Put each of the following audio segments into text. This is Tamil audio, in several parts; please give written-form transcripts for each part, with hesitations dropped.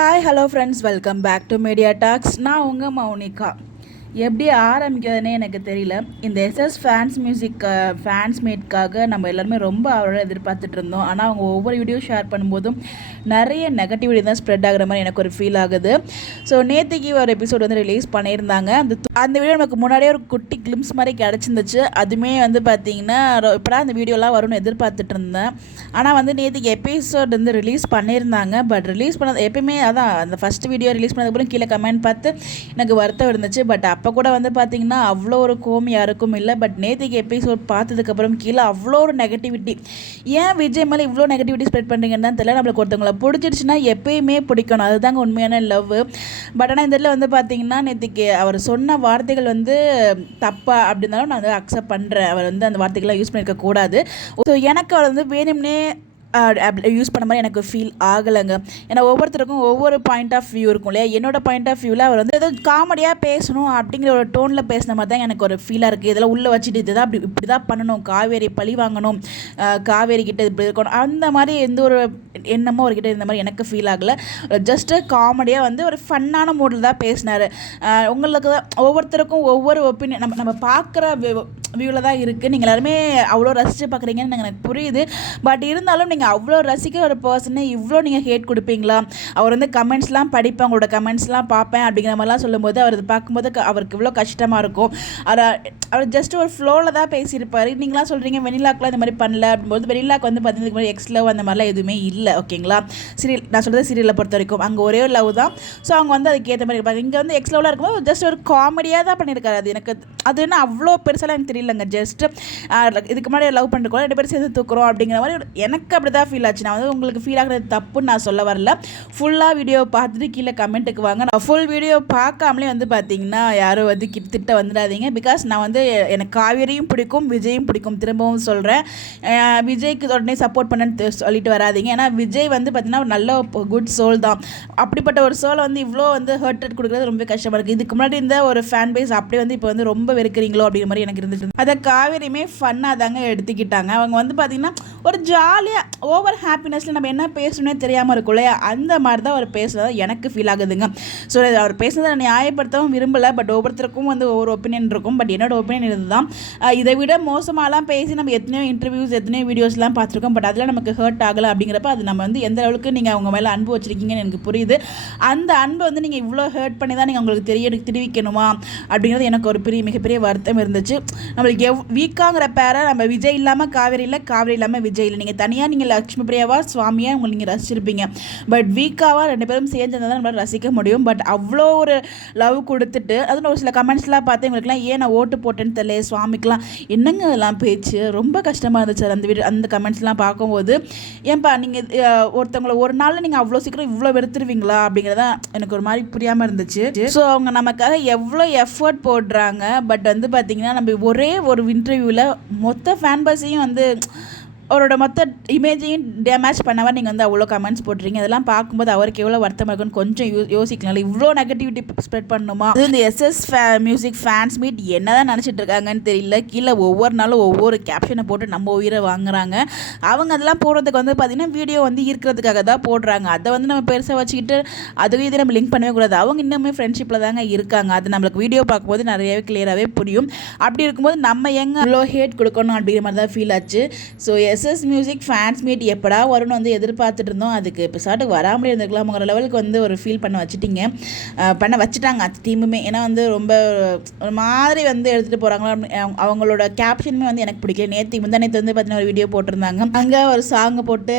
Hi hello friends, welcome back to media talks. நான் உங்கள் மௌனிகா. எப்படி ஆரம்பிக்கிறதுனே எனக்கு தெரியல. இந்த எஸ்எஸ் ஃபேன்ஸ் மீட்காக நம்ம எல்லாருமே ரொம்ப அவரோட எதிர்பார்த்துட்டு இருந்தோம். ஆனால் அவங்க ஒவ்வொரு வீடியோ ஷேர் பண்ணும்போதும் நிறைய நெகட்டிவிட்டி தான் ஸ்ப்ரெட் ஆகுற மாதிரி எனக்கு ஒரு ஃபீல் ஆகுது. ஸோ நேற்றுக்கு ஒரு எபிசோட் வந்து ரிலீஸ் பண்ணியிருந்தாங்க. அந்த வீடியோ நமக்கு முன்னாடியே ஒரு குட்டி கிளிம்ஸ் மாதிரி கிடச்சிருந்துச்சு. அதுவுமே வந்து பார்த்திங்கன்னா இப்போதான் அந்த வீடியோலாம் வரும்னு எதிர்பார்த்துட்டு இருந்தேன். ஆனால் வந்து நேற்றுக்கு எபிசோட் வந்து ரிலீஸ் பண்ணியிருந்தாங்க. பட் ரிலீஸ் பண்ணது எப்பயுமே அதான் அந்த ஃபஸ்ட் வீடியோ ரிலீஸ் பண்ணதுக்கப்புறம் கீழே கமெண்ட் பார்த்து எனக்கு வருத்தம் இருந்துச்சு. பட் அப்போ கூட வந்து பார்த்திங்கன்னா அவ்வளோ ஒரு கோம் யாருக்கும் இல்லை. பட் நேற்றுக்கு எபிசோட் பார்த்ததுக்கப்புறம் கீழே அவ்வளோ ஒரு நெகட்டிவிட்டி. ஏன் விஜய் மேலே இவ்வளோ நெகட்டிவிட்டி ஸ்ப்ரெட் பண்ணுறீங்கன்னு தான் தெரியல. நம்மளுக்கு ஒருத்தவங்களை பிடிச்சிருச்சுன்னா எப்பயுமே பிடிக்கணும், அதுதாங்க உண்மையான லவ். பட் ஆனால் இந்த இதில் வந்து பார்த்திங்கன்னா நேற்றுக்கு அவர் சொன்ன வார்த்தைகள் வந்து தப்பா அப்படின்னாலும் நான் வந்து அக்செப்ட் பண்ணுறேன். அவர் வந்து அந்த வார்த்தைகள்லாம் யூஸ் பண்ணியிருக்க கூடாது. ஸோ எனக்கு அவர் வந்து வேணும்னே யூஸ் பண்ண மாதிரி எனக்கு ஃபீல் ஆகலைங்க. ஏன்னா ஒவ்வொருத்தருக்கும் ஒவ்வொரு பாயிண்ட் ஆஃப் வியூ இருக்கும் இல்லையா. என்னோட பாயிண்ட் ஆஃப் வியூவில் அவர் வந்து ஏதோ காமெடியாக பேசணும் அப்படிங்கிற ஒரு டோனில் பேசின மாதிரி தான் எனக்கு ஒரு ஃபீலாக இருக்குது. இதெல்லாம் உள்ளே வச்சுட்டு இதுதான் இப்படி தான் பண்ணணும், காவேரி பழி வாங்கணும், காவேரி கிட்ட இப்படி இருக்கணும், அந்த மாதிரி எந்த ஒரு எண்ணமும் அவர்கிட்ட இந்த மாதிரி எனக்கு ஃபீல் ஆகலை. ஜஸ்ட்டு காமெடியாக வந்து ஒரு ஃபன்னான மூடில் தான் பேசினார். உங்களுக்கு தான் ஒவ்வொருத்தருக்கும் ஒவ்வொரு ஒப்பீனியன் நம்ம பார்க்குற வியூவில் தான் இருக்குது. நீங்கள் எல்லாருமே அவ்வளோ ரசித்து பார்க்குறீங்கன்னு எனக்கு புரியுது. பட் இருந்தாலும் நீங்கள் அவ்வளோ ரசிக்கிற ஒரு பர்சனை இவ்வளோ நீங்கள் ஹேட் கொடுப்பீங்களா? அவர் வந்து கமெண்ட்ஸ்லாம் படிப்பேன், உங்களோட கமெண்ட்ஸ்லாம் பார்ப்பேன் அப்படிங்கிற மாதிரிலாம் சொல்லும்போது அவர் பார்க்கும்போது அவருக்கு இவ்வளோ கஷ்டமாக இருக்கும். அவர் ஜஸ்ட் ஒரு ஃப்ளோவில் தான் பேசியிருப்பார். நீங்களாம் சொல்கிறீங்க வெனிலாக்கெலாம் இந்த மாதிரி பண்ணல அப்படிங்கும்போது வெனிலாக்கு வந்து பார்த்தீங்கன்னா எக்ஸ் லவ் அந்த மாதிரிலாம் எதுவுமே இல்லை. ஓகேங்களா, சீரியல் நான் சொல்கிறது சீரியலை பொறுத்த வரைக்கும் அங்கே ஒரே ஒரு லவ் தான். ஸோ அவங்க வந்து அதுக்கேற்ற மாதிரி இருப்பாங்க. இங்கே வந்து எக்ஸ் லவ்லாம் இருக்கும்போது ஜஸ்ட் ஒரு காமெடியாக தான் பண்ணியிருக்காரு. அது எனக்கு அது என்ன அவ்வளோ பெருசாலாம் எனக்கு தெரியலங்க. ஜஸ்ட் இதுக்கு முன்னாடி லவ் பண்ணிருக்கோம், 2 பேரும் சேர்ந்து தூக்குறோம் அப்படிங்கிற மாதிரி எனக்கு அப்படி தான் ஃபீல் ஆச்சு. நான் வந்து உங்களுக்கு ஃபீல் ஆகிறது தப்புன்னு நான் சொல்ல வரல. ஃபுல்லாக வீடியோ பார்த்துட்டு கீழே கமெண்ட்டுக்கு வாங்க. நான் ஃபுல் வீடியோ பார்க்காமலே வந்து பார்த்தீங்கன்னா யாரும் வந்து திட்ட வந்துடாதீங்க. பிகாஸ் நான் வந்து எனக்கு காவேரியும் பிடிக்கும், விஜயும் பிடிக்கும். திரும்பவும் சொல்கிறேன், விஜய்க்கு உடனே சப்போர்ட் பண்ணேன்னு சொல்லிட்டு வராதிங்க. ஏன்னா விஜய் வந்து பார்த்தீங்கன்னா ஒரு நல்ல குட் சோல் தான். அப்படிப்பட்ட ஒரு சோலை வந்து இவ்வளோ வந்து ஹர்ட் கொடுக்குறது ரொம்ப கஷ்டமாக இருக்குது. இதுக்கு முன்னாடி இருந்த ஒரு ஃபேன் பேஸ் அப்படியே வந்து இப்போ வந்து ரொம்ப வெறுக்கிறீங்களோ அப்படிங்கிற மாதிரி எனக்கு இருந்துட்டு அதை காவேரியுமே ஃபன்னாக தாங்க எடுத்துக்கிட்டாங்க. அவங்க வந்து பார்த்திங்கன்னா ஒரு ஜாலியாக ஓவர் ஹாப்பினஸில் நம்ம என்ன பேசணுன்னே தெரியாமல் இருக்கும் இல்லையா, அந்த மாதிரி தான் அவர் பேசுகிறதா எனக்கு ஃபீல் ஆகுதுங்க. ஸோ அவர் பேசுனதை நான் நியாயப்படுத்தவும் விரும்பலை. பட் ஒவ்வொருத்தருக்கும் வந்து ஒவ்வொரு ஒப்பீனியன் இருக்கும். பட் என்னோட ஒப்பீனியன் இது தான். இதை விட மோசமாலாம் பேசி நம்ம எத்தனையோ இன்டர்வியூஸ் எத்தனையோ வீடியோஸ்லாம் பார்த்துருக்கோம். பட் அதில் நமக்கு ஹர்ட் ஆகலை அப்படிங்கிறப்ப அது நம்ம வந்து எந்த அளவுக்கு நீங்கள் அவங்க மேலே அன்பு வச்சுருக்கீங்கன்னு எனக்கு புரியுது. அந்த அன்பை வந்து நீங்கள் இவ்வளோ ஹர்ட் பண்ணி தான் நீங்கள் உங்களுக்கு தெரிவிக்கணுமா அப்படிங்கிறது எனக்கு ஒரு மிகப்பெரிய வருத்தம் இருந்துச்சு. நம்மளுக்கு வீக்காங்கிற பேரை நம்ம விஜய் இல்லாமல் காவேரி இல்லை, காவேரி இல்லாமல் விஜய் இல்லை. நீங்கள் தனியாக நீங்கள் லக்ஷ்மி பிரியாவா சுவாமியாக உங்களை நீங்கள் ரசிச்சிருப்பீங்க. பட் வீக்காவாக 2 பேரும் சேர்ந்து தான் நம்மளால் ரசிக்க முடியும். பட் அவ்வளோ ஒரு லவ் கொடுத்துட்டு அதுவும் ஒரு சில கமெண்ட்ஸ்லாம் பார்த்து எங்களுக்குலாம் ஏன் நான் ஓட்டு போட்டேன்னு தெரியல, சுவாமிக்கெலாம் என்னங்க இதெல்லாம் பேச்சு ரொம்ப கஷ்டமாக இருந்துச்சு. அந்த கமெண்ட்ஸ்லாம் பார்க்கும்போது ஏன்பா நீங்கள் ஒருத்தவங்களை ஒரு நாளில் நீங்கள் அவ்வளோ சீக்கிரம் இவ்வளோ வெறுத்துருவீங்களா அப்படிங்கிறதான் எனக்கு ஒரு மாதிரி புரியாமல் இருந்துச்சு. ஸோ அவங்க நமக்காக எவ்வளோ எஃபர்ட் போடுறாங்க. பட் வந்து பார்த்திங்கன்னா நம்ம ஒரே ஒரு இன்டர்வியூவில் மொத்த ஃபேன் பேஸையும் வந்து அவரோட மொத்த இமேஜையும் டேமேஜ் பண்ணாமல் நீங்கள் வந்து அவ்வளோ கமெண்ட்ஸ் போட்டுறீங்க. அதெல்லாம் பார்க்கும்போது அவருக்கு எவ்வளோ வருத்தமாக இருக்குன்னு கொஞ்சம் யோசிக்கலாம். இவ்வளோ நெகட்டிவிட்டி ஸ்ப்ரெட் பண்ணணுமா? அது இந்த எஸ்எஸ் மியூசிக் ஃபேன்ஸ் மீட் என்ன தான் நினச்சிட்டு இருக்காங்கன்னு தெரியல. கீழே ஒவ்வொரு நாளும் ஒவ்வொரு கேப்ஷனை போட்டு நம்ம உயிரை வாங்குறாங்க. அவங்க அதெல்லாம் போடுறதுக்கு வந்து பார்த்திங்கன்னா வீடியோ வந்து ஈர்க்கிறதுக்காக தான் போடுறாங்க. அதை வந்து நம்ம பெருசாக வச்சுக்கிட்டு அதுவும் இதை நம்ம லிங்க் பண்ணவே கூடாது. அவங்க இன்னுமே ஃப்ரெண்ட்ஷிப்பில் தாங்க இருக்காங்க. அது நம்மளுக்கு வீடியோ பார்க்கும்போது நிறையவே கிளியராகவே புரியும். அப்படி இருக்கும்போது நம்ம எங்கே இவ்வளோ ஹேட் கொடுக்கணும் அப்படிங்கிற மாதிரி தான் ஃபீல் ஆச்சு. So SS music fans meet எப்படா வரும்னு வந்து எதிர்பார்த்துட்டு இருந்தோம். அதுக்கு இப்போ சாட்டுக்கு வராமலே இருந்திருக்கலாம். அவங்க லெவலுக்கு வந்து ஒரு ஃபீல் பண்ண வச்சுட்டாங்க அந்த டீமுமே. ஏன்னா வந்து ரொம்ப ஒரு மாதிரி வந்து எடுத்துகிட்டு போகிறாங்களா. அவங்களோட கேப்ஷனுமே வந்து எனக்கு பிடிக்கல. முந்தானேத்து வந்து பார்த்தீங்கன்னா ஒரு வீடியோ போட்டிருந்தாங்க. அங்கே ஒரு சாங்கை போட்டு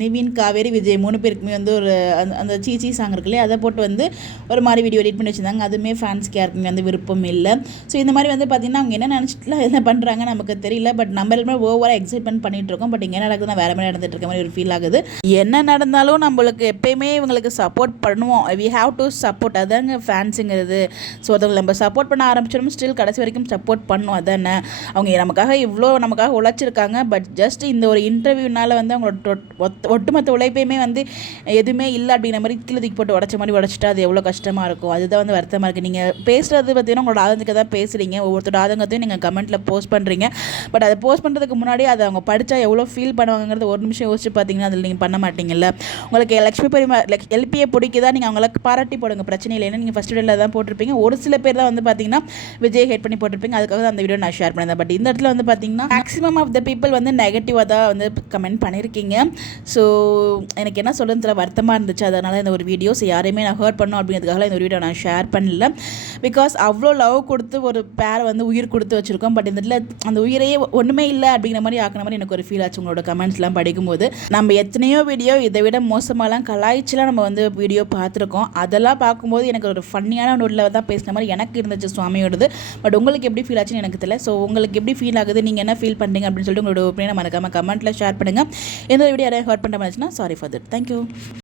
நிவின், காவேரி, விஜய் 3 பேருக்குமே வந்து ஒரு அந்த சீச்சி சாங் இருக்குல்லையே அதை போட்டு வந்து ஒரு மாதிரி வீடியோ எடிட் பண்ணி வச்சுருந்தாங்க. அதுவுமே ஃபேன்ஸ்க்கு யாருக்குமே வந்து விருப்பம் இல்லை. ஸோ இந்த மாதிரி வந்து பார்த்திங்கன்னா அவங்க என்ன நினச்சிட்டுலாம் என்ன பண்ணுறாங்க நமக்கு தெரியல. பட் நம்ம எல்லாமே ஓவராக எக்ஸைட்மெண்ட் பண்ணிட்டு இருக்கோம். பட் இங்கே நடக்குதுன்னா வேறு மாதிரி நடந்துட்டு இருக்க மாதிரி ஒரு ஃபீல் ஆகுது. என்ன நடந்தாலும் நம்மளுக்கு எப்பயுமே இவங்களுக்கு சப்போர்ட் பண்ணுவோம். We have to support. அதாங்க ஃபேன்ஸுங்கிறது. ஸோ அதை நம்ம சப்போர்ட் பண்ண ஆரம்பிச்சிடும், ஸ்டில் கடைசி வரைக்கும் சப்போர்ட் பண்ணும். அதானே அவங்க நமக்காக இவ்வளோ நமக்காக உழைச்சிருக்காங்க. பட் ஜஸ்ட் இந்த ஒரு இன்டர்வியூனால வந்து அவங்களோட ஒட்டுமொத்த உழைப்பையுமே வந்து எதுவுமே இல்லை அப்படிங்கிற மாதிரி கீழே தூக்கி போட்டு உடச்ச மாதிரி உடச்சிட்டா அது எவ்வளோ கஷ்டமாக இருக்கும். அதுதான் வந்து வருத்தமாக இருக்குது. நீங்கள் பேசுகிறது பார்த்தீங்கன்னா உங்களோட ஆதங்கத்தை தான் பேசுகிறீங்க. ஒவ்வொருத்தரோட ஆதங்கத்தையும் நீங்கள் கமெண்ட்டில் போஸ்ட் பண்ணுறீங்க. பட் அதை போஸ்ட் பண்ணுறதுக்கு முன்னாடி அதை அவங்க படித்தா எவ்வளோ ஃபீல் பண்ணுவாங்கிறது ஒரு நிமிஷம் யோசிச்சு பார்த்தீங்கன்னா அதில் நீங்கள் பண்ண மாட்டீங்கல்ல. உங்களுக்கு லக்ஷ்மி பெரியம்மா எல்பியை பிடிக்குதா, நீங்கள் அவங்களுக்கு பாராட்டி போடுங்க, பிரச்சனை இல்லை. ஏன்னா நீங்கள் ஃபஸ்ட் வீடியோவில் தான் போட்டிருப்பீங்க. ஒரு சில பேர் தான் வந்து பார்த்தீங்கன்னா விஜய் ஹேட் பண்ணி போட்டிருப்பீங்க. அதுக்காக தான் அந்த வீடியோ நான் ஷேர் பண்ணேன். பட் இந்த இடத்துல வந்து பார்த்தீங்கன்னா மேக்ஸிமம் ஆஃப் த பீப்புள் வந்து நெகட்டிவாக தான் வந்து கமெண்ட் பண்ணியிருக்கீங்க. ஸோ எனக்கு என்ன சொல்கிறதுல வருத்தமாக இருந்துச்சு. அதனால் இந்த ஒரு வீடியோஸ் யாரையுமே நான் ஹர்ட் பண்ணணும் அப்படிங்கிறதுக்காக இந்த ஒரு வீடியோ நான் ஷேர் பண்ணல. பிகாஸ் அவ்வளோ லவ் கொடுத்து ஒரு பேரை வந்து உயிர் கொடுத்து வச்சுருக்கோம். பட் இந்த இடத்துல அந்த உயிரையே ஒன்றுமே இல்லை அப்படிங்கிற மாதிரி ஆக்கின மாதிரி எனக்கு ஒரு ஃபீல் ஆச்சு உங்களோட கமெண்ட்ஸ்லாம் படிக்கும்போது. நம்ம எத்தனையோ வீடியோ இதை விட மோசமாலாம் கலாய்ச்சிலாம் நம்ம வந்து வீடியோ பார்த்துருக்கோம். அதெல்லாம் பார்க்கும்போது எனக்கு ஒரு ஃபன்னியான நோட்டில் தான் பேசின மாதிரி எனக்கு இருந்துச்சு சுவாமியோடது. பட் உங்களுக்கு எப்படி ஃபீல் ஆச்சுன்னு எனக்கு தெரியல. ஸோ உங்களுக்கு எப்படி ஃபீல் ஆகுது, நீங்கள் என்ன ஃபீல் பண்ணுறீங்க அப்படின்னு சொல்லிட்டு உங்களோட ஒப்பீனியனை மறக்காமல் கமெண்ட்டில் ஷேர் பண்ணுங்கள். எந்த வீடியோ யாரையும் ஹர்ட் பண்ண மாதிரிச்சுன்னா சாரி ஃபார் தட். தேங்க்யூ.